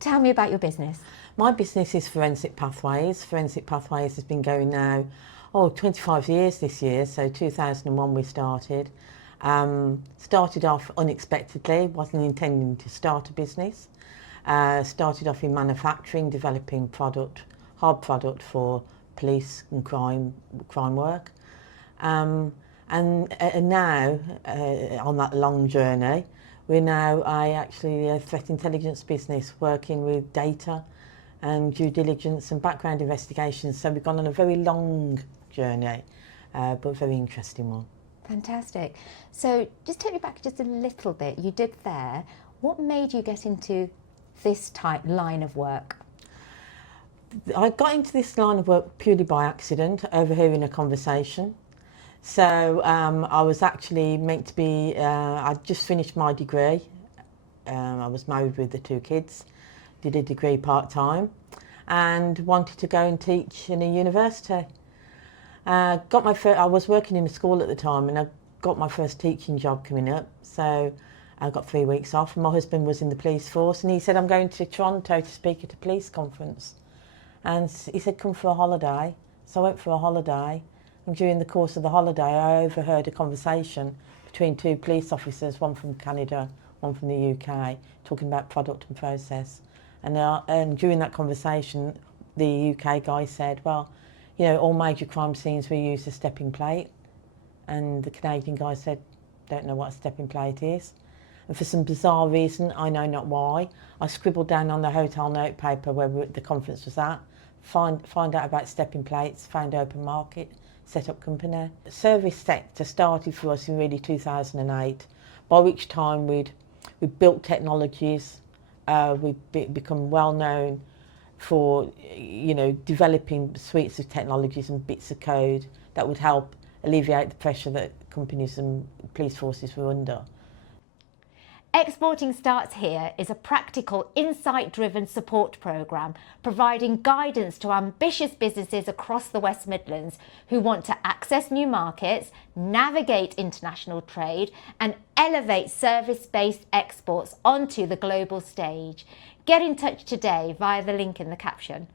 Tell me about your business. My business is Forensic Pathways. Forensic Pathways has been going now, 25 years this year, so 2001 we started. Started off unexpectedly, wasn't intending to start a business. Started off in manufacturing, developing hard product for police and crime work. And now, on that long journey, we're now actually a threat intelligence business working with data and due diligence and background investigations. So we've gone on a very long journey, but very interesting one. Fantastic. So just take me back just a little bit. You did there. What made you get into this line of work? I got into this line of work purely by accident, overhearing a conversation. So I was actually meant to be, I'd just finished my degree. I was married with the 2 kids, did a degree part-time and wanted to go and teach in a university. I was working in a school at the time and I got my first teaching job coming up, so I got 3 weeks off. My husband was in the police force and he said, I'm going to Toronto to speak at a police conference. And he said, come for a holiday. So I went for a holiday, and during the course of the holiday I overheard a conversation between 2 police officers, one from Canada, one from the UK, talking about product and process. And during that conversation the UK guy said, well, you know, all major crime scenes we use a stepping plate. And the Canadian guy said, don't know what a stepping plate is. And for some bizarre reason, I know not why, I scribbled down on the hotel notepaper where the conference was at, find out about stepping plates, found open market, set up company. The service sector started for us in really 2008, by which time we'd built technologies, we'd become well known for, you know, developing suites of technologies and bits of code that would help alleviate the pressure that companies and police forces were under. Exporting Starts Here is a practical, insight-driven support programme providing guidance to ambitious businesses across the West Midlands who want to access new markets, navigate international trade and elevate service-based exports onto the global stage. Get in touch today via the link in the caption.